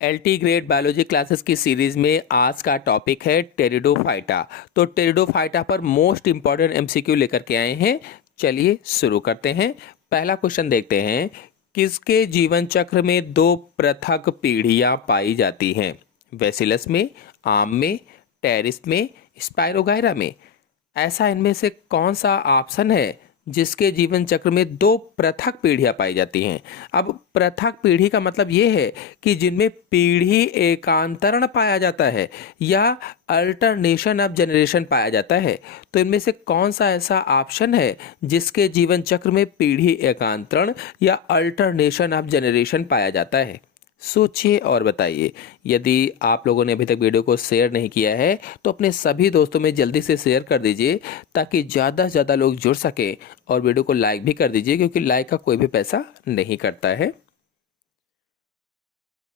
LT grade biology classes की series में आज का टॉपिक है टेरिडोफाइटा। तो टेरिडोफाइटा पर मोस्ट इंपॉर्टेंट एमसीक्यू लेकर के आए हैं। चलिए शुरू करते हैं। पहला क्वेश्चन देखते हैं। किसके जीवन चक्र में दो पृथक पीढ़ियां पाई जाती हैं? बेसिलस में, आम में, टेरिस में, स्पाइरोगाइरा में। ऐसा इनमें से कौन सा ऑप्शन है जिसके जीवन चक्र में दो पृथक पीढ़ियां पाई जाती हैं? अब पृथक पीढ़ी का मतलब यह है कि जिनमें पीढ़ी एकांतरण पाया जाता है या अल्टरनेशन ऑफ जनरेशन पाया जाता है। तो इनमें से कौन सा ऐसा ऑप्शन है जिसके जीवन चक्र में पीढ़ी एकांतरण या अल्टरनेशन ऑफ जनरेशन पाया जाता है? सोचिए और बताइए। यदि आप लोगों ने अभी तक वीडियो को शेयर नहीं किया है तो अपने सभी दोस्तों में जल्दी से शेयर कर दीजिए ताकि ज़्यादा से ज़्यादा लोग जुड़ सकें, और वीडियो को लाइक भी कर दीजिए क्योंकि लाइक का कोई भी पैसा नहीं कटता है।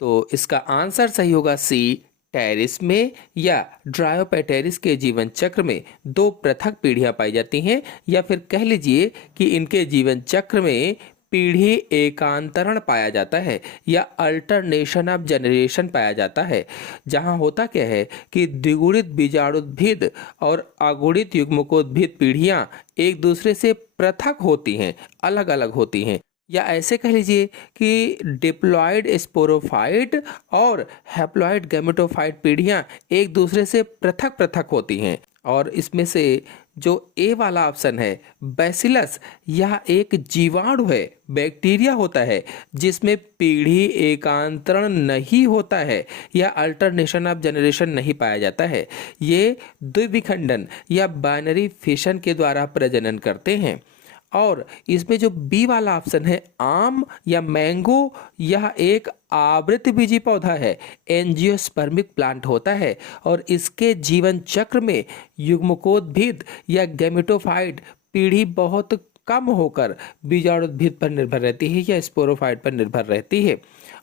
तो इसका आंसर सही होगा सी, टेरिस में या ड्रायोपेटेरिस के जीवन चक्र में दो पृथक पीढ़ियां पाई जाती हैं, या फिर कह लीजिए कि इनके जीवन चक्र में पीढ़ी एकांतरण पाया जाता है या अल्टरनेशन ऑफ जनरेशन पाया जाता है। जहां होता क्या है कि द्विगुणित बीजाणुद्भिद और अगुणित युग्मकोद्भिद पीढ़ियां एक दूसरे से पृथक होती हैं, अलग अलग होती हैं। या ऐसे कह लीजिए कि डिप्लॉयड स्पोरोफाइट और हैप्लॉयड गैमेटोफाइट पीढ़ियां एक दूसरे से पृथक पृथक होती हैं। और इसमें से जो ए वाला ऑप्शन है बैसिलस, यह एक जीवाणु है, बैक्टीरिया होता है जिसमें पीढ़ी एकांतरण नहीं होता है या अल्टरनेशन ऑफ जनरेशन नहीं पाया जाता है। ये द्विविखंडन या बाइनरी फिशन के द्वारा प्रजनन करते हैं। और इसमें जो बी वाला ऑप्शन है आम या मैंगो, यह एक आवृतबीजी पौधा है, एंजियोस्पर्मिक प्लांट होता है, और इसके जीवन चक्र में युग्मकोद्भिद या गैमेटोफाइट पीढ़ी बहुत कम होकर बीजाणुद्भिद पर निर्भर रहती है या स्पोरोफाइट पर निर्भर रहती है।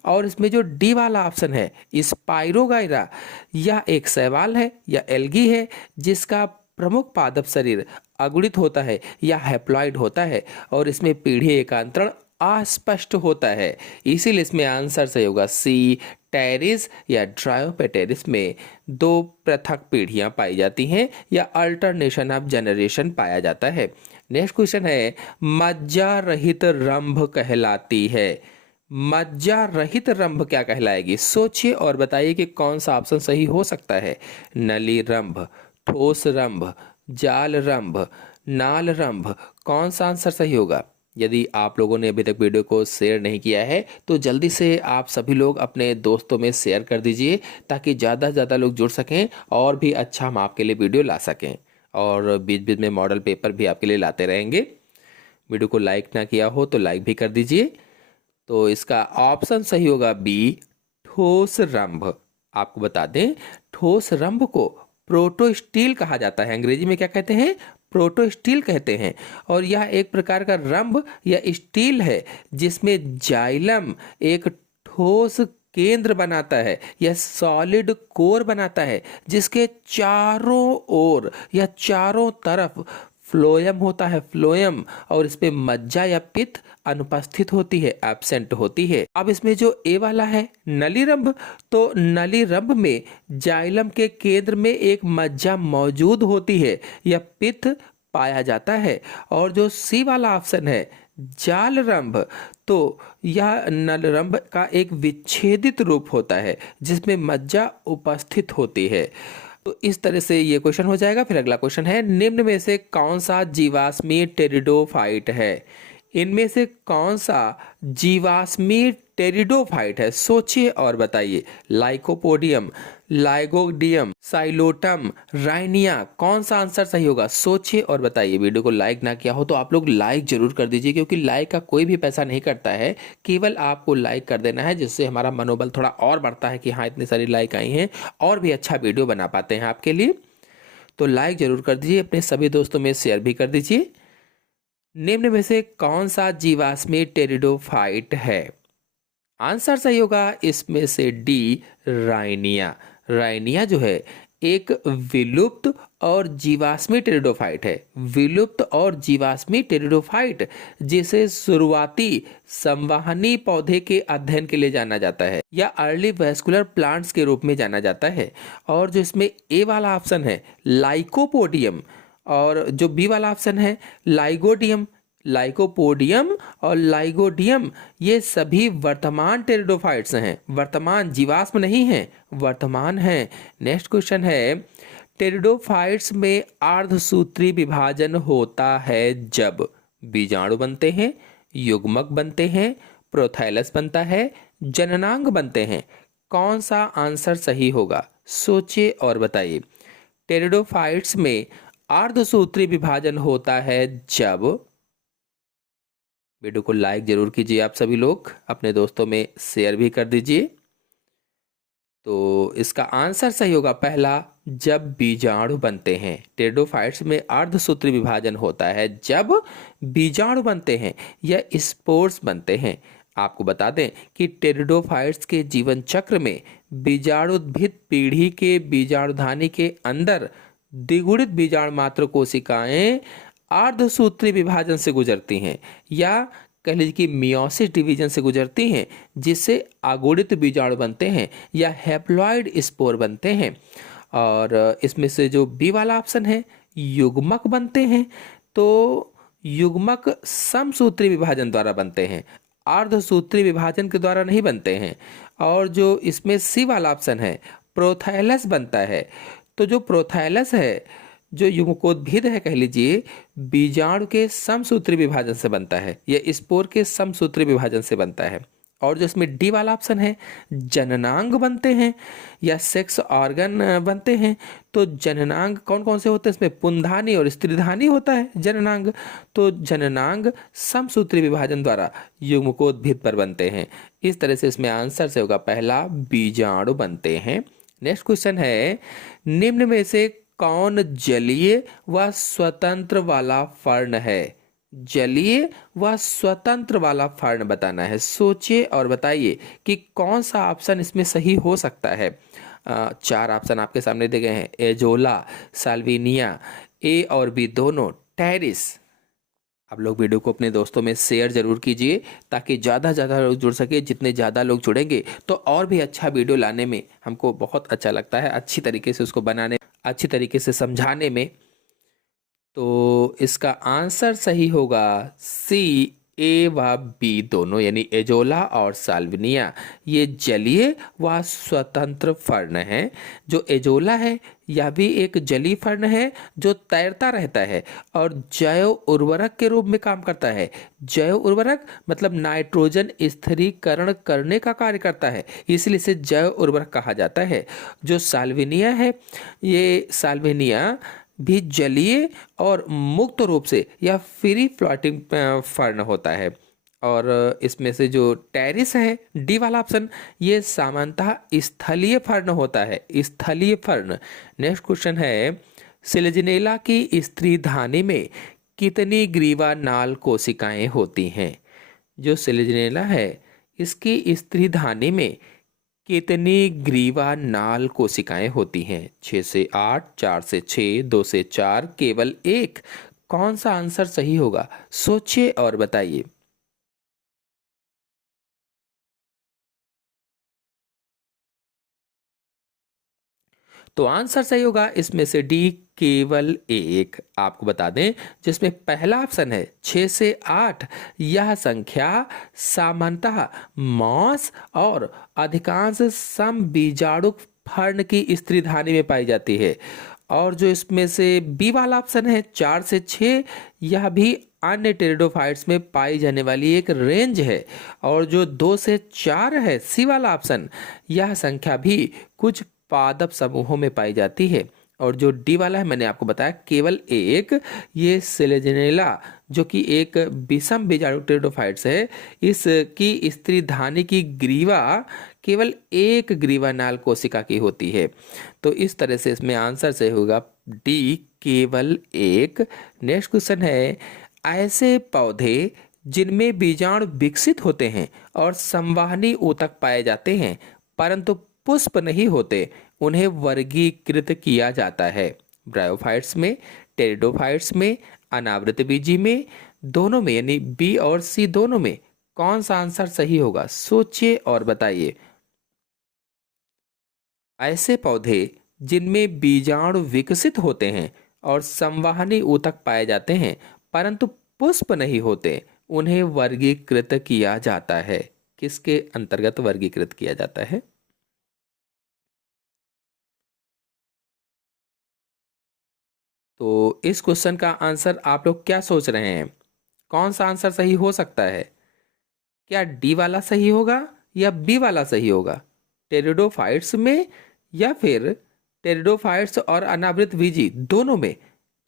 और इसमें जो डी वाला ऑप्शन है स्पाइरोगाइरा, यह एक शैवाल है या एल्गी है जिसका प्रमुख पादप शरीर अगुणित होता है या हैप्लॉइड होता है, और इसमें पीढ़ी एकांतरण अस्पष्ट होता है। इसीलिए इसमें आंसर सही होगा सी, टेरिस या ड्रायोपेटेरिस में दो पृथक पीढ़ियां पाई जाती हैं या अल्टरनेशन ऑफ जनरेशन पाया जाता है। नेक्स्ट क्वेश्चन है, मज्जा रहित रंभ कहलाती है। मज्जा रहित रंभ क्या कहलाएगी? सोचिए और बताइए कि कौन सा ऑप्शन सही हो सकता है। नली रंभ, ठोस रंभ, जाल रंभ, नाल रंभ, कौन सा आंसर सही होगा? यदि आप लोगों ने अभी तक वीडियो को शेयर नहीं किया है तो जल्दी से आप सभी लोग अपने दोस्तों में शेयर कर दीजिए ताकि ज़्यादा से ज़्यादा लोग जुड़ सकें और भी अच्छा हम आपके लिए वीडियो ला सकें, और बीच बीच में मॉडल पेपर भी आपके लिए लाते रहेंगे। वीडियो को लाइक ना किया हो तो लाइक भी कर दीजिए। तो इसका ऑप्शन सही होगा बी, ठोस रंभ। आपको बता दें, ठोस रंभ को प्रोटोस्टील कहा जाता है। अंग्रेजी में क्या कहते हैं? प्रोटोस्टील कहते हैं। और यह एक प्रकार का रंभ या स्टील है जिसमें जाइलम एक ठोस केंद्र बनाता है या सॉलिड कोर बनाता है जिसके चारों ओर या चारों तरफ फ्लोएम होता है, फ्लोएम, और इस पे मज्जा या पित्त अनुपस्थित होती है, एब्सेंट होती है। अब इसमें जो ए वाला है नलिरंभ, तो नलिरंभ में जाइलम के केंद्र में एक मज्जा मौजूद होती है या पित्त पाया जाता है। और जो सी वाला ऑप्शन है जालरंभ, तो यह नलरंभ का एक विच्छेदित रूप होता है जिसमें मज्जा उपस्थित होती है। तो इस तरह से ये क्वेश्चन हो जाएगा। फिर अगला क्वेश्चन है, निम्न में से कौन सा जीवाश्मी टेरिडोफाइट है? इनमें से कौन सा जीवाश्मी टेरिडोफाइट है? सोचिए और बताइए। लाइकोपोडियम, लाइगोडियम, साइलोटम, राइनिया, कौन सा आंसर सही होगा? सोचिए और बताइए। वीडियो को लाइक ना किया हो तो आप लोग लाइक जरूर कर दीजिए क्योंकि लाइक का कोई भी पैसा नहीं कटता है, केवल आपको लाइक कर देना है जिससे हमारा मनोबल थोड़ा और बढ़ता है कि हाँ इतनी सारी लाइक आई हैं और भी अच्छा वीडियो बना पाते हैं आपके लिए। तो लाइक जरूर कर दीजिए, अपने सभी दोस्तों में शेयर भी कर दीजिए। निम्न में से कौन सा जीवाश्मी टेरिडोफाइट है? आंसर सही होगा इसमें से डी, राइनिया। राइनिया जो है एक विलुप्त और जीवाश्मी टेरिडोफाइट है। विलुप्त और जीवाश्मी टेरिडोफाइट जिसे शुरुआती संवहनी पौधे के अध्ययन के लिए जाना जाता है या अर्ली वैस्कुलर प्लांट्स के रूप में जाना जाता है। और जो इसमें ए वाला ऑप्शन है लाइकोपोडियम, और जो बी वाला ऑप्शन है लाइगोडियम, लाइकोपोडियम और लाइगोडियम ये सभी वर्तमान टेरिडोफाइट्स हैं, वर्तमान, जीवाश्म नहीं हैं, वर्तमान हैं। नेक्स्ट क्वेश्चन है टेरिडोफाइट्स में अर्धसूत्री विभाजन होता है जब बीजाणु बनते हैं, युग्मक बनते हैं, प्रोथैलस बनता है, जननांग बनते हैं। कौन सा आंसर सही होगा? सोचिए और बताइए। टेरिडोफाइट्स में अर्धसूत्री विभाजन होता है जब, वीडियो को लाइक जरूर कीजिए आप सभी लोग, अपने दोस्तों में शेयर भी कर दीजिए। तो इसका आंसर सही होगा पहला, जब बीजाणु बनते हैं। टेरिडोफाइट्स में अर्धसूत्री विभाजन होता है जब बीजाणु बनते हैं या स्पोर्स बनते हैं। आपको बता दें कि टेरिडोफाइट्स के जीवन चक्र में बीजाणुद्भिद पीढ़ी के बीजाणुधानी के अंदर द्विगुणित बीजाणु मात्र कोशिकाएं अर्धसूत्री विभाजन से गुजरती हैं या कह लीजिए कि मियोसिस डिवीजन से गुजरती हैं, जिससे अगुणित बीजाणु बनते हैं या हैप्लॉइड स्पोर बनते हैं। और इसमें से जो बी वाला ऑप्शन है युग्मक बनते हैं, तो युग्मक समसूत्री विभाजन द्वारा बनते हैं, अर्धसूत्री विभाजन के द्वारा नहीं बनते हैं। और जो इसमें सी वाला ऑप्शन है प्रोथैलस बनता है, तो जो प्रोथैलस है, जो युग्मकोद्भिद है कह लीजिए, बीजाणु के समसूत्री विभाजन से बनता है या स्पोर के समसूत्री विभाजन से बनता है। और जो इसमें डी वाला ऑप्शन है जननांग बनते हैं या सेक्स ऑर्गन बनते हैं, तो जननांग कौन कौन से होते हैं? इसमें पुंधानी और स्त्रीधानी होता है जननांग। तो जननांग समसूत्री विभाजन द्वारा युग्मकोद्भिद पर बनते हैं। इस तरह से इसमें आंसर से होगा पहला, बीजाणु बनते हैं। नेक्स्ट क्वेश्चन है निम्न में से कौन जलीय व स्वतंत्र वाला फर्ण है? जलीय व स्वतंत्र वाला फर्ण बताना है। सोचिए और बताइए कि कौन सा ऑप्शन इसमें सही हो सकता है। 4 ऑप्शन आपके सामने दिए गए हैं, एजोला, साल्विनिया, ए और बी दोनों, टेरिस। आप लोग वीडियो को अपने दोस्तों में शेयर जरूर कीजिए ताकि ज़्यादा से ज़्यादा लोग जुड़ सके। जितने ज़्यादा लोग जुड़ेंगे तो और भी अच्छा वीडियो लाने में हमको बहुत अच्छा लगता है, अच्छी तरीके से उसको बनाने, अच्छी तरीके से समझाने में। तो इसका आंसर सही होगा सी, ए व बी दोनों, यानी एजोला और साल्विनिया ये जलीय व स्वतंत्र फर्ण है। जो एजोला है यह भी एक जलीय फर्ण है जो तैरता रहता है और जैव उर्वरक के रूप में काम करता है। जैव उर्वरक मतलब नाइट्रोजन स्थिरीकरण करने का कार्य करता है, इसलिए इसे जैव उर्वरक कहा जाता है। जो साल्विनिया है, ये साल्विनिया भी जलीय और मुक्त रूप से या फ्री फ्लोटिंग फर्ण होता है। और इसमें से जो टेरिस है, डी वाला ऑप्शन, ये सामान्यतः स्थलीय फर्ण होता है, स्थलीय फर्ण। नेक्स्ट क्वेश्चन है सिलेजिनेला की स्त्रीधानी में कितनी ग्रीवा नाल कोशिकाएं होती हैं? जो सिलेजिनेला है इसकी स्त्रीधानी में कितनी ग्रीवा नाल कोशिकाएं होती हैं? 6 से 8, 4 से 6, 2 से 4, केवल 1। कौन सा आंसर सही होगा? सोचिए और बताइए। तो आंसर सही होगा इसमें से डी, केवल 1। आपको बता दें जिसमें पहला ऑप्शन है 6 से 8, यह संख्या सामान्यतः मॉस और अधिकांश समबीजाणु फर्ण की स्त्रीधानी में पाई जाती है। और जो इसमें से बी वाला ऑप्शन है 4 से 6, यह भी अन्य टेरिडोफाइट्स में पाई जाने वाली एक रेंज है। और जो 2 से 4 है, सी वाला ऑप्शन, यह संख्या भी कुछ पादप समूहों में पाई जाती है। और जो डी वाला है मैंने आपको बताया केवल 1, ये सेलेजिनेला जो कि एक विषम बीजाणु टेरिडोफाइट्स है, इसकी स्त्रीधानी की ग्रीवा केवल 1 ग्रीवा नाल कोशिका की होती है। तो इस तरह से इसमें आंसर से होगा डी, केवल 1। नेक्स्ट क्वेश्चन है ऐसे पौधे जिनमें बीजाणु विकसित होते हैं और संवहनी ऊतक पाए जाते हैं परंतु पुष्प नहीं होते, उन्हें वर्गीकृत किया जाता है। ब्रायोफाइट्स में, टेरिडोफाइट्स में, अनावृत बीजी में, दोनों में यानी बी और सी दोनों में कौन सा आंसर सही होगा? सोचिए और बताइए। ऐसे पौधे जिनमें बीजाणु विकसित होते हैं और संवहनी ऊतक पाए जाते हैं परंतु पुष्प नहीं होते, उन्हें वर्गीकृत किया जाता है। किसके अंतर्गत वर्गीकृत किया जाता है? तो इस क्वेश्चन का आंसर आप लोग क्या सोच रहे हैं? कौन सा आंसर सही हो सकता है? क्या डी वाला सही होगा या बी वाला सही होगा? टेरिडोफाइट्स में या फिर टेरिडोफाइट्स और अनावृत बीजी दोनों में?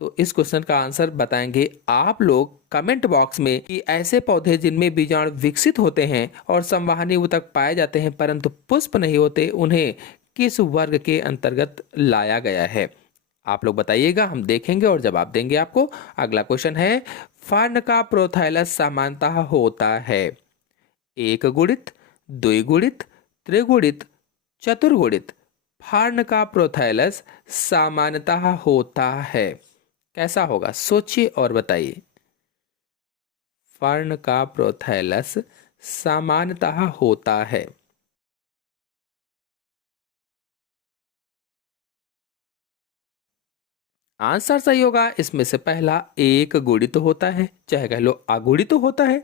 तो इस क्वेश्चन का आंसर बताएंगे आप लोग कमेंट बॉक्स में कि ऐसे पौधे जिनमें बीजाणु विकसित होते हैं और संवहनी ऊतक पाए जाते हैं परंतु पुष्प नहीं होते, उन्हें किस वर्ग के अंतर्गत लाया गया है? आप लोग बताइएगा, हम देखेंगे और जवाब देंगे आपको। अगला क्वेश्चन है, फर्न का प्रोथाइलस सामान्यतः होता है एक गुणित, द्विगुणित, त्रिगुणित, चतुर्गुणित। फर्न का प्रोथाइलस सामान्यतः होता है, कैसा होगा? सोचिए और बताइए। फर्न का प्रोथैलस सामान्यतः होता है। आंसर सही होगा इसमें से पहला, एक गुणित होता है, चाहे कह लो अगुणित होता है।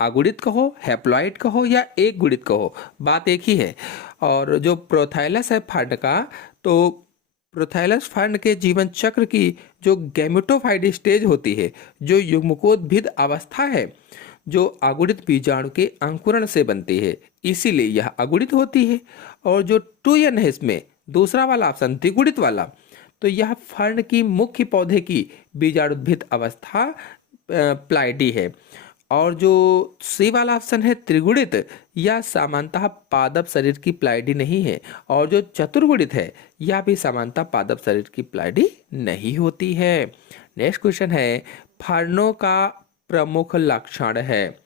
अगुणित कहो, हैप्लॉइड कहो या एक गुणित कहो, बात एक ही है। और जो प्रोथैलस है फर्न का, तो प्रोथैलस फर्न के जीवन चक्र की जो गैमेटोफाइट स्टेज होती है, जो युग्मकोद्भिद अवस्था है, जो अगुणित बीजाणु के अंकुरण से बनती है, इसीलिए यह अगुणित होती है। और जो 2n है इसमें, दूसरा वाला ऑप्शन द्विगुणित वाला, तो यह फर्न की मुख्य पौधे की बीजाणुद्भिद अवस्था प्लाइडी है। और जो सी वाला ऑप्शन है त्रिगुणित, यह सामान्यतः पादप शरीर की प्लाइडी नहीं है। और जो चतुर्गुणित है, यह भी सामान्यतः पादप शरीर की प्लाइडी नहीं होती है। नेक्स्ट क्वेश्चन है, फर्नों का प्रमुख लक्षण है।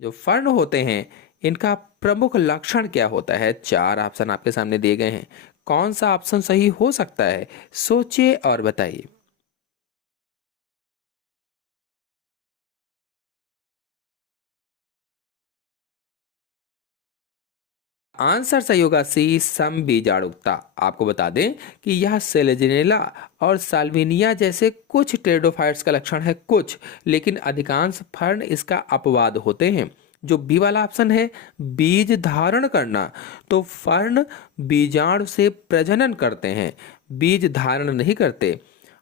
जो फर्न होते हैं इनका प्रमुख लक्षण क्या होता है? चार ऑप्शन आपके सामने दिए गए हैं, कौन सा ऑप्शन सही हो सकता है? सोचिए और बताइए। आंसर सही होगा सी, समबीजाणुकता। आपको बता दें कि यह सेलेजिनेला और साल्विनिया जैसे कुछ टेरिडोफाइट्स का लक्षण है, कुछ, लेकिन अधिकांश फर्न इसका अपवाद होते हैं। जो बी वाला ऑप्शन है, बीज धारण करना, तो फर्न बीजाणु से प्रजनन करते हैं, बीज धारण नहीं करते।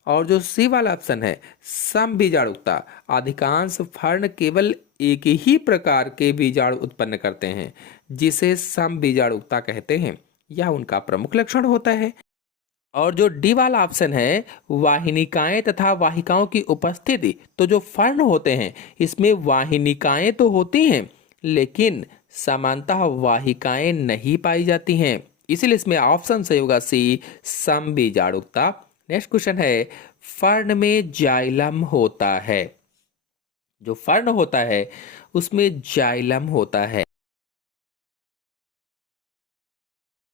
और जो सी वाला ऑप्शन है, समबीजाणुकता, अधिकांश फर्न केवल एक ही प्रकार के बीजाणु उत्पन्न करते हैं, जिसे समबीजाणुकता कहते हैं। यह उनका प्रमुख लक्षण होता है। और जो डी वाला ऑप्शन है, वाहिनिकाएं तथा वाहिकाओं की उपस्थिति, तो जो फर्न होते हैं इसमें वाहिनिकाएं तो होती हैं लेकिन सामान्यतः वाहिकाएं नहीं पाई जाती हैं, इसीलिए इसमें ऑप्शन सही होगा सी, समबीजाणुकता। नेक्स्ट क्वेश्चन है, फर्न में जाइलम होता है। जो फर्न होता है उसमें जाइलम होता है।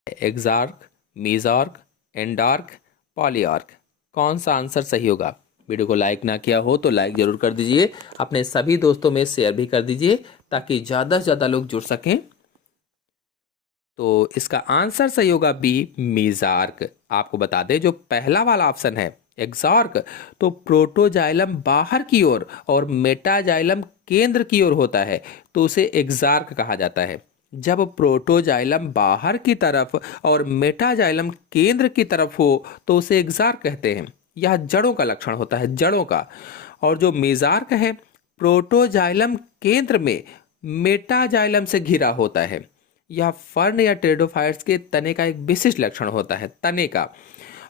एग्जार्क, मीजार्क, एंडार्क, पॉलीआर्क, कौन सा आंसर सही होगा? वीडियो को लाइक ना किया हो तो लाइक जरूर कर दीजिए, अपने सभी दोस्तों में शेयर भी कर दीजिए ताकि ज़्यादा से ज़्यादा लोग जुड़ सकें। तो इसका आंसर सही होगा बी, मीजार्क। आपको बता दें जो पहला वाला ऑप्शन है एग्जार्क, तो प्रोटोजाइलम बाहर की ओर और मेटाजाइलम केंद्र की ओर होता है, तो उसे एग्जार्क कहा जाता है। जब प्रोटोजाइलम बाहर की तरफ और मेटाजाइलम केंद्र की तरफ हो तो उसे एग्जार्क कहते हैं। यह जड़ों का लक्षण होता है, जड़ों का। और जो मेजार्क है, प्रोटोजाइलम केंद्र में मेटाजाइलम से घिरा होता है। यह फर्न या टेरिडोफाइट्स के तने का एक विशिष्ट लक्षण होता है, तने का।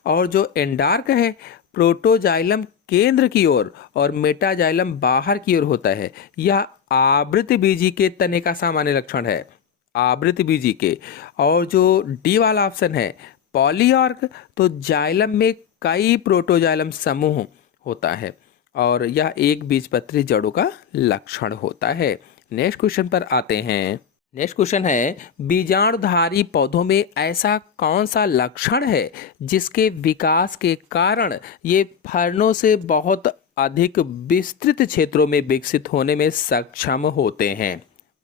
और जो एंडार्क है, प्रोटोजाइलम केंद्र की ओर और मेटाजाइलम बाहर की ओर होता है। यह आवृत बीजी के तने का सामान्य लक्षण है, आवृत बीजी के। और जो डी वाला ऑप्शन है पॉलीआर्क, तो जाइलम में कई प्रोटोजाइलम समूह होता है और यह एक बीजपत्री जड़ों का लक्षण होता है। नेक्स्ट क्वेश्चन पर आते हैं। नेक्स्ट क्वेश्चन है, बीजाणुधारी पौधों में ऐसा कौन सा लक्षण है जिसके विकास के कारण ये फर्नों से बहुत अधिक विस्तृत क्षेत्रों में विकसित होने में सक्षम होते हैं?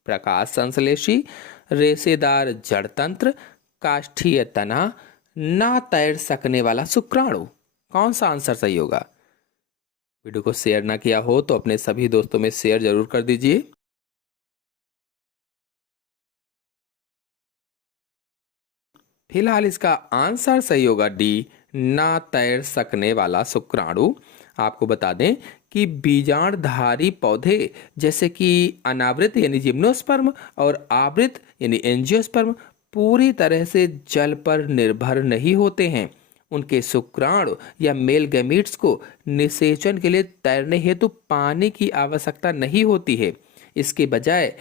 प्रकाश संश्लेषी, रेशेदार जड़ तंत्र, काष्ठीय तना, ना तैर सकने वाला शुक्राणु। कौन सा आंसर सही होगा? वीडियो को शेयर ना किया हो तो अपने सभी दोस्तों में शेयर जरूर कर दीजिए। फिलहाल इसका आंसर सही होगा डी, ना तैर सकने वाला शुक्राणु। आपको बता दें कि बीजाणुधारी पौधे जैसे कि अनावृत यानी जिम्नोस्पर्म और आवृत यानी एंजियोस्पर्म पूरी तरह से जल पर निर्भर नहीं होते हैं। उनके शुक्राणु या मेल गैमीट्स को निषेचन के लिए तैरने हेतु पानी की आवश्यकता नहीं होती है। इसके बजाय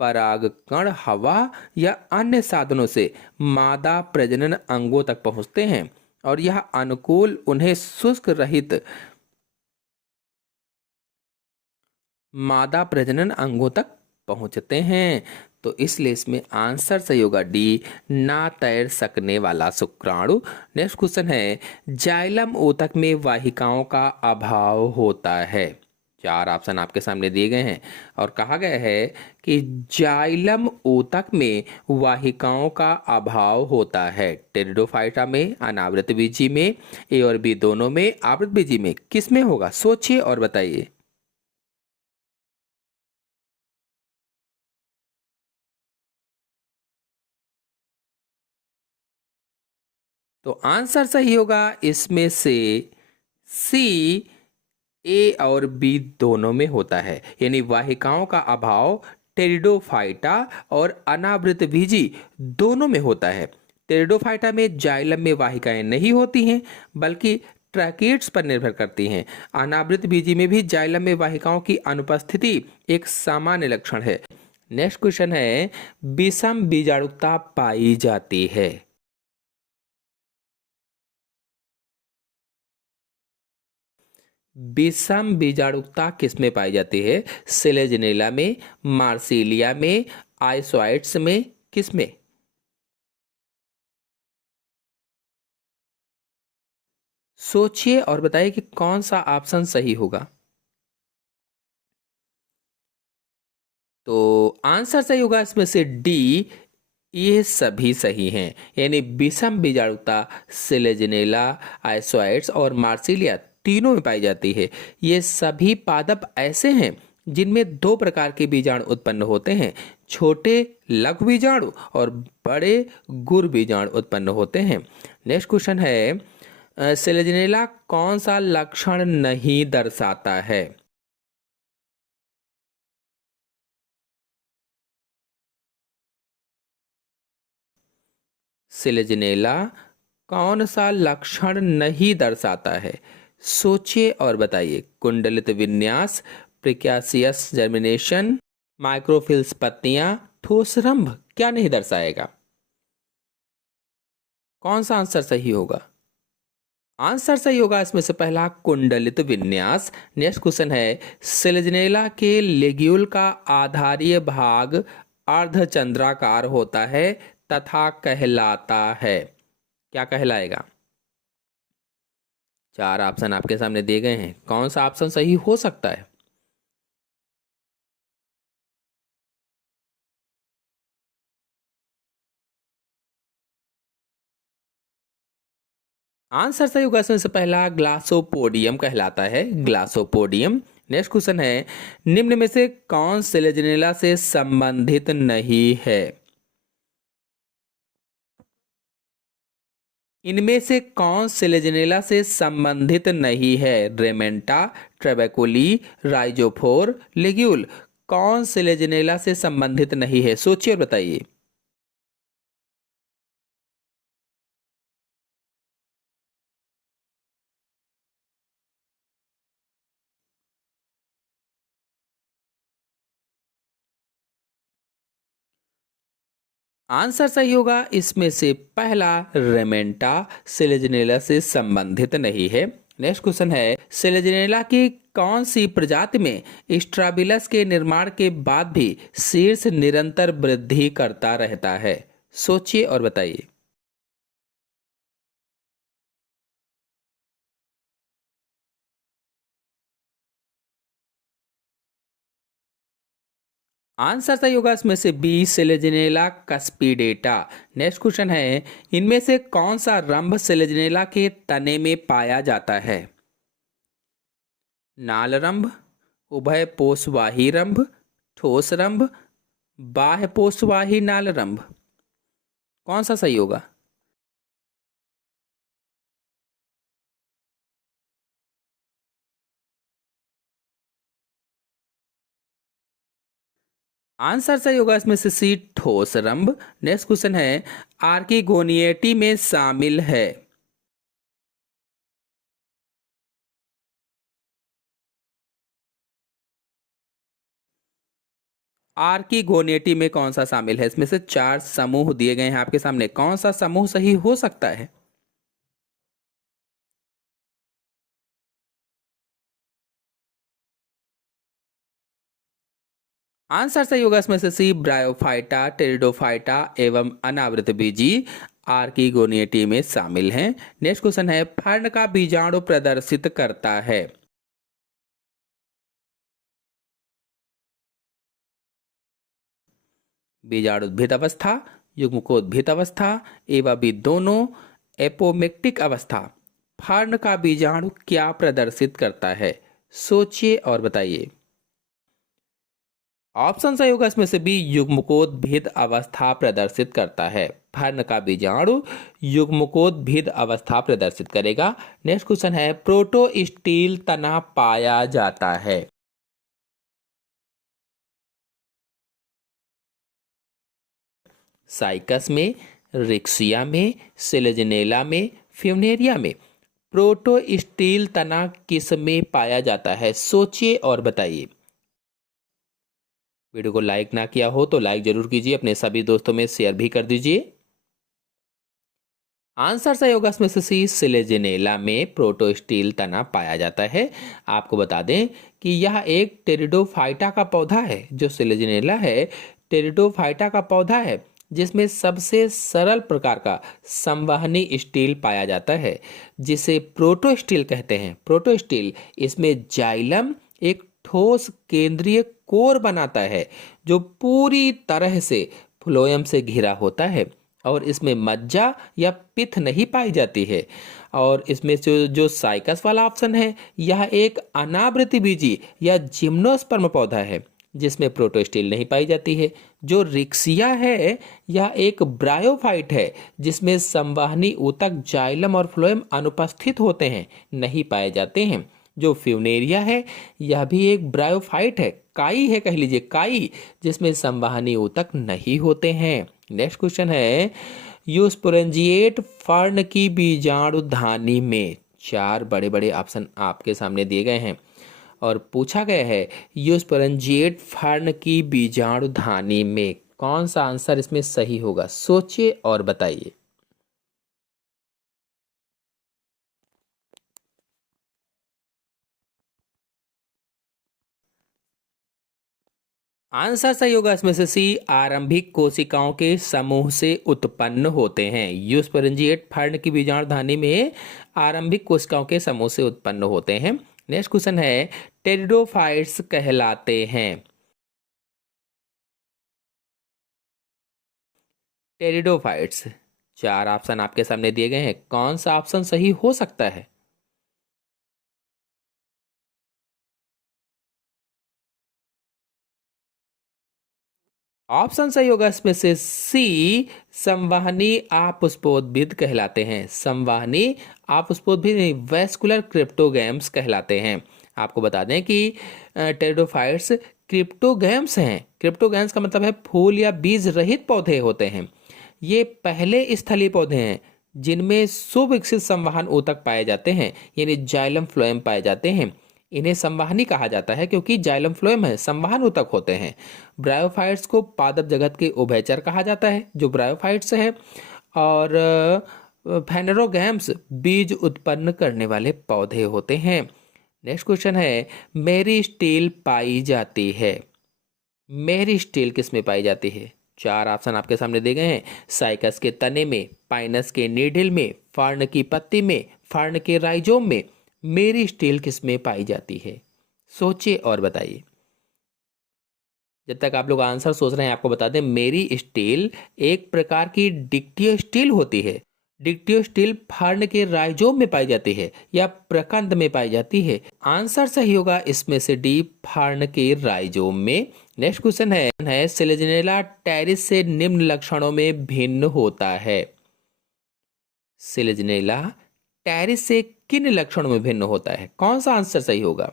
परागकण हवा या अन्य साधनों से मादा प्रजनन अंगों तक पहुंचते हैं और यह अनुकूल उन्हें शुष्क रहित मादा प्रजनन अंगों तक पहुंचते हैं। तो इसलिए इसमें आंसर सही होगा डी, ना तैर सकने वाला शुक्राणु। नेक्स्ट क्वेश्चन है, जाइलम ऊतक में वाहिकाओं का अभाव होता है। चार ऑप्शन आपके सामने दिए गए हैं और कहा गया है कि जाइलम ऊतक में वाहिकाओं का अभाव होता है। टेरिडोफाइटा में, अनावृत बीजी में, ए और बी दोनों में, आवृत बीजी में, किस में होगा? सोचिए और बताइए। तो आंसर सही होगा इसमें से सी, ए और बी दोनों में होता है। यानी वाहिकाओं का अभाव टेरिडोफाइटा और अनावृत बीजी दोनों में होता है। टेरिडोफाइटा में जाइलम में वाहिकाएं नहीं होती हैं बल्कि ट्रैकेट्स पर निर्भर करती हैं। अनावृत बीजी में भी जाइलम में वाहिकाओं की अनुपस्थिति एक सामान्य लक्षण है। नेक्स्ट क्वेश्चन है, विषम बीजाणुता पाई जाती है। विषम बीजाणुता किसमें पाई जाती है? सेलेजनेला में, मार्सिलिया में, आइसोइट्स में, किसमें? सोचिए और बताइए कि कौन सा ऑप्शन सही होगा। तो आंसर सही होगा इसमें से डी, ये सभी सही हैं। यानी विषम बीजाणुता सेलेजनेला, आइसोइट्स और मार्सिलिया तीनों में पाई जाती है। ये सभी पादप ऐसे हैं जिनमें दो प्रकार के बीजाणु उत्पन्न होते हैं। छोटे लघु बीजाणु और बड़े गुर बीजाणु उत्पन्न होते हैं। नेक्स्ट क्वेश्चन है, सेलेजनेला कौन सा लक्षण नहीं दर्शाता है? सेलेजनेला कौन सा लक्षण नहीं दर्शाता है? सोचिए और बताइए। कुंडलित विन्यास, प्रिकासियस जर्मिनेशन, माइक्रोफिल्स पत्तियां, ठोस रंभ, क्या नहीं दर्शाएगा? कौन सा आंसर सही होगा? आंसर सही होगा इसमें से पहला, कुंडलित विन्यास। नेक्स्ट क्वेश्चन है, सेलेजनेला के लेग्यूल का आधारीय भाग अर्धचंद्राकार होता है तथा कहलाता है, क्या कहलाएगा? चार ऑप्शन आपके सामने दिए गए हैं, कौन सा ऑप्शन सही हो सकता है? आंसर सही होगा इसमें से पहला, ग्लासोपोडियम कहलाता है, ग्लासोपोडियम। नेक्स्ट क्वेश्चन है, निम्न में से कौन सेलेजनेला से संबंधित नहीं है? इनमें से कौन सेलेजनेला से संबंधित नहीं है? रेमेंटा, ट्रेबेकुली, राइजोफोर, लेग्यूल, कौन सेलेजनेला से संबंधित नहीं है? सोचिए और बताइए। आंसर सही होगा इसमें से पहला, रेमेंटा सेलेजनेला से संबंधित नहीं है। नेक्स्ट क्वेश्चन है, सेलेजनेला की कौन सी प्रजाति में स्ट्राबिलस के निर्माण के बाद भी शीर्ष निरंतर वृद्धि करता रहता है? सोचिए और बताइए। आंसर सही होगा इसमें से बी, सेलेजिनेला कस्पिडेटा। नेक्स्ट क्वेश्चन है, इनमें से कौन सा रंभ सेलेजिनेला के तने में पाया जाता है? नाल रंभ, उभय पोषवाही रंभ, ठोस रंभ, बाह्य पोषवाही नाल रंभ। कौन सा सही होगा? आंसर सही होगा इसमें से सी, ठोस रंभ। नेक्स्ट क्वेश्चन है, आर्किगोनिएटी में शामिल है। आर्किगोनिएटी में कौन सा शामिल है? इसमें से चार समूह दिए गए हैं आपके सामने, कौन सा समूह सही हो सकता है? आंसर सही होगा इसमें से सी, ब्रायोफाइटा, टेरिडोफाइटा एवं अनावृत बीजी आर्किगोनिएटी में शामिल हैं। नेक्स्ट क्वेश्चन है, फर्न का बीजाणु प्रदर्शित करता है। बीजाणुद्भिद अवस्था, युग्मकोद्भिद अवस्था एवं भी दोनों, एपोमेक्टिक अवस्था। फर्न का बीजाणु क्या प्रदर्शित करता है? सोचिए और बताइए। ऑप्शन सही होगा इसमें से बी, युग्मकोद्भिद अवस्था प्रदर्शित करता है। फर्न का बीजाणु युग्मकोद्भिद अवस्था प्रदर्शित करेगा। नेक्स्ट क्वेश्चन है, प्रोटोस्टील तना पाया जाता है। साइकस में, रिक्सिया में, सेलेजिनेला में, फ्यूनेरिया में प्रोटोस्टील तना किस में पाया जाता है? सोचिए और बताइए। वीडियो को लाइक ना किया हो तो लाइक जरूर कीजिए, अपने सभी दोस्तों में शेयर भी कर दीजिए। आंसर सही होगा इसमें से सी, सिलेजिनेला में प्रोटोस्टील तना पाया जाता है। आपको बता दें कि यह एक टेरिडोफाइटा का पौधा है। जो सिलेजिनेला है, टेरिडोफाइटा का पौधा है जिसमें सबसे सरल प्रकार का संवहनी स्टील पाया जाता है, जिसे प्रोटोस्टील कहते हैं। प्रोटोस्टील, इसमें जाइलम एक ठोस केंद्रीय कोर बनाता है जो पूरी तरह से फ्लोएम से घिरा होता है, और इसमें मज्जा या पित्त नहीं पाई जाती है। और इसमें से जो साइकस वाला ऑप्शन है, यह एक अनावृति बीजी या जिम्नोस्पर्म पौधा है जिसमें प्रोटोस्टील नहीं पाई जाती है। जो रिक्सिया है, यह एक ब्रायोफाइट है जिसमें संवहनी ऊतक, जाइलम और फ्लोएम अनुपस्थित होते हैं, नहीं पाए जाते हैं। जो फ्यूनेरिया है, यह भी एक ब्रायोफाइट है, काई है कह लीजिए, काई, जिसमें संवहनी ऊतक नहीं होते हैं। नेक्स्ट क्वेश्चन है, यूस्पोरेंजिएट फर्न की बीजाणुधानी में, चार बड़े बड़े ऑप्शन आपके सामने दिए गए हैं और पूछा गया है यूस्पोरेंजिएट फर्न की बीजाणुधानी में कौन सा आंसर इसमें सही होगा? सोचिए और बताइए। आंसर सही होगा इसमें से सी, आरंभिक कोशिकाओं के समूह से उत्पन्न होते हैं। यूस्पोरेंजिएट फर्न की बीजाणुधानी में आरंभिक कोशिकाओं के समूह से उत्पन्न होते हैं। नेक्स्ट क्वेश्चन है, टेरिडोफाइट्स कहलाते हैं। टेरिडोफाइट्स, चार ऑप्शन आपके सामने दिए गए हैं, कौन सा ऑप्शन सही हो सकता है? ऑप्शन सही होगा इसमें से सी, संवहनी अपुष्पोद्भिद कहलाते हैं। संवहनी अपुष्पोद्भिद नहीं, वैस्कुलर क्रिप्टोगैम्स कहलाते हैं। आपको बता दें कि टेरिडोफाइट्स क्रिप्टोगैम्स हैं। क्रिप्टोगैम्स का मतलब है फूल या बीज रहित पौधे होते हैं। ये पहले स्थलीय पौधे हैं जिनमें सुविकसित संवहन ऊतक पाए जाते हैं, यानी जाइलम फ्लोएम पाए जाते हैं। इन्हें संवहनी कहा जाता है क्योंकि जाइलम फ्लोएम है, संवहन ऊतक होते हैं। ब्रायोफाइट्स को पादप जगत के उभयचर कहा जाता है, जो ब्रायोफाइट्स है। और फेनेरोगैम्स बीज उत्पन्न करने वाले पौधे होते हैं। नेक्स्ट क्वेश्चन है, मेरी स्टील पाई जाती है। मेरी स्टील किस में पाई जाती है? चार ऑप्शन आपके सामने दिए गए हैं। साइकस के तने में, पाइनस के नीडल में, फर्न की पत्ती में, फर्न के राइजोम में। मेरी स्टील किस में पाई जाती है? सोचिए और बताइए। जब तक आप लोग आंसर सोच रहे हैं, आपको बता दें, मेरी स्टील एक प्रकार की डिक्टियो स्टील होती है। डिक्टियो स्टील फर्न के राइजोम में पाई जाती है या प्रकंद में पाई जाती है। आंसर सही होगा इसमें से डी, फर्न के राइजोम में। नेक्स्ट क्वेश्चन है सेलेजिनेला टेरिस से निम्न लक्षणों में भिन्न होता है। सेलेजिनेला टेरिस से किन लक्षणों में भिन्न होता है? कौन सा आंसर सही होगा?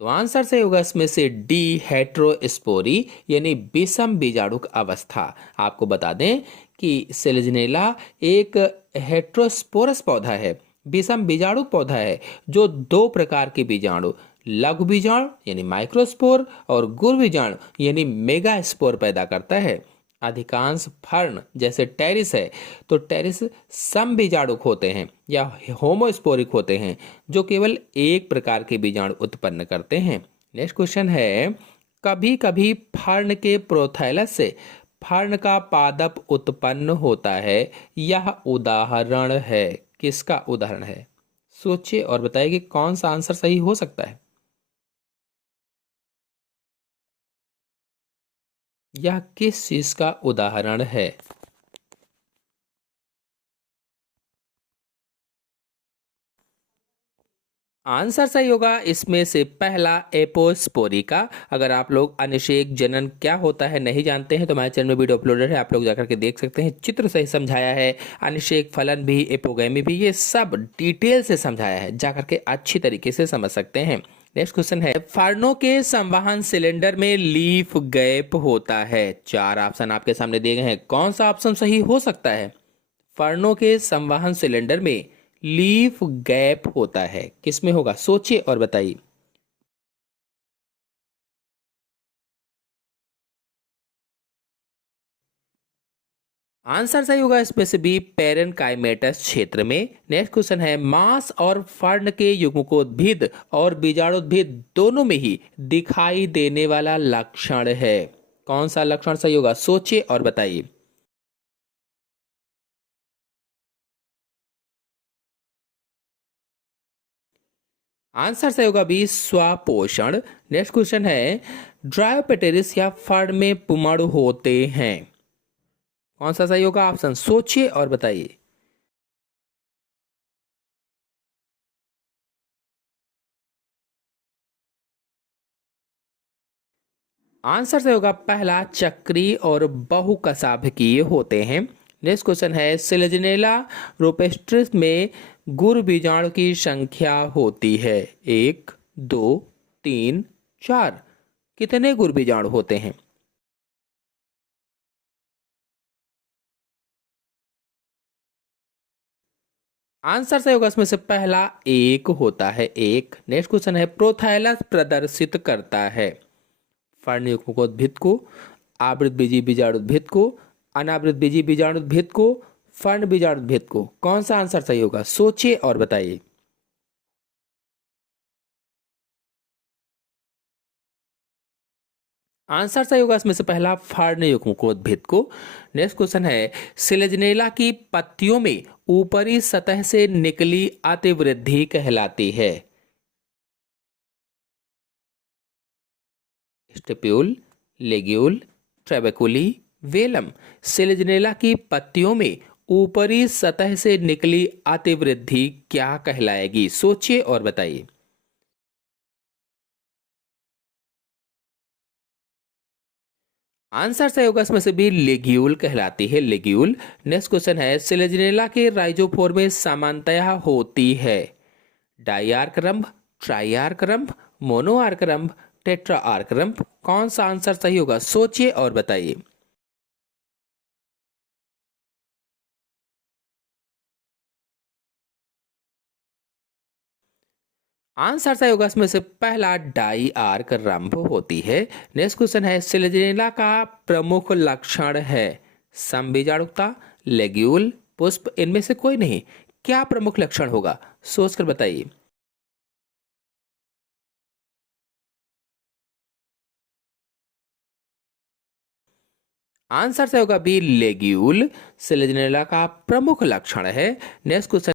तो आंसर सही होगा इसमें से डी, हेट्रोस्पोरी यानी विषम बीजाणुक अवस्था। आपको बता दें कि सेलेजिनेला एक हेट्रोस्पोरस पौधा है, विषम बीजाणुक पौधा है, जो दो प्रकार के बीजाणु, लघु बीजाणु यानी माइक्रोस्पोर और गुरु बीजाणु यानी मेगास्पोर पैदा करता है। अधिकांश फर्न जैसे टेरिस है, तो टेरिस सम बीजाणुक होते हैं या होमोस्पोरिक होते हैं, जो केवल एक प्रकार के बीजाणु उत्पन्न करते हैं। नेक्स्ट क्वेश्चन है, कभी कभी फर्न के प्रोथैलस से फर्न का पादप उत्पन्न होता है। यह उदाहरण है, किसका उदाहरण है? सोचिए और बताइए कि कौन सा आंसर सही हो सकता है। यह किस चीज का उदाहरण है? आंसर सही होगा इसमें से पहला, एपोस्पोरी का। अगर आप लोग अनिषेक जनन क्या होता है नहीं जानते हैं, तो हमारे चैनल में वीडियो अपलोडेड है, आप लोग जाकर के देख सकते हैं। चित्र सही समझाया है, अनिषेक फलन भी, एपोगैमी भी, ये सब डिटेल से समझाया है, जाकर के अच्छी तरीके से समझ सकते हैं। नेक्स्ट क्वेश्चन है, फर्नों के संवहन सिलेंडर में लीफ गैप होता है। चार ऑप्शन आपके सामने दिए गए हैं, कौन सा ऑप्शन सही हो सकता है? फर्नों के संवहन सिलेंडर में लीफ गैप होता है, किसमें होगा? सोचिए और बताइए। आंसर सही होगा इसमें से बी, पेरेनकाइमेटस क्षेत्र में। नेक्स्ट क्वेश्चन है, मांस और फर्न के युग्मकोद्भिद और बीजाणुद्भिद दोनों में ही दिखाई देने वाला लक्षण है। कौन सा लक्षण सही होगा? सोचिए और बताइए। आंसर सही होगा बी, स्वापोषण। नेक्स्ट क्वेश्चन है, ड्रायोपेटेरिस या फर्न में पुमड़ होते हैं। कौन सा सही होगा? ऑप्शन सोचिए और बताइए। आंसर सही होगा पहला, चक्री और बहुकशाभिकीय होते हैं। नेक्स्ट क्वेश्चन है, सिलेजिनेला रोपेस्ट्रिस में गुर बीजाणु की संख्या होती है। एक, दो, तीन, चार। कितने गुर बीजाणु होते हैं? आंसर सही होगा इसमें से पहला, एक होता है, एक। नेक्स्ट क्वेश्चन है, प्रोथाइलस प्रदर्शित करता है फर्न युग्मकोद्भिद को, आवृत बीजी बीजाणुद्भिद को, अनावृत बीजी बीजाणुद्भिद को, फर्न बीजाणुद्भिद को। कौन सा आंसर सही होगा? सोचिए और बताइए। आंसर सही होगा इसमें से पहला, फर्न युग्मकोद्भिद को। नेक्स्ट क्वेश्चन है, सिलेजनेला की पत्तियों में ऊपरी सतह से निकली अतिवृद्धि कहलाती है। Stipule, लेग्यूल, ट्रेबेकुली, Welham. सिलेजनेला की पत्तियों में ऊपरी सतह से निकली अतिवृद्धि क्या कहलाएगी? सोचिए और बताइए। आंसर सही होगा इसमें से भी, लेग्यूल कहलाती है, लेग्यूल। नेक्स्ट क्वेश्चन है, सिलेजनेला के राइजोफोर में सामान्यतः होती है डाइआर्क रंभ, ट्राइआर्क रंभ, मोनोआर्क रंभ, टेट्राआर्क रंभ। कौन सा आंसर सही होगा? सोचिए और बताइए। आंसर सही होगा इसमें से पहला, डाई आर्क रंभ होती है। नेक्स्ट क्वेश्चन है, सिलेजनेला का प्रमुख लक्षण है समबीजाणुकता, लेग्यूल, पुष्प, इनमें से कोई नहीं। क्या प्रमुख लक्षण होगा, सोचकर बताइए। आंसर से होगा बी, लेग्यूल। सेलेजनेला का प्रमुख लक्षण है। Next question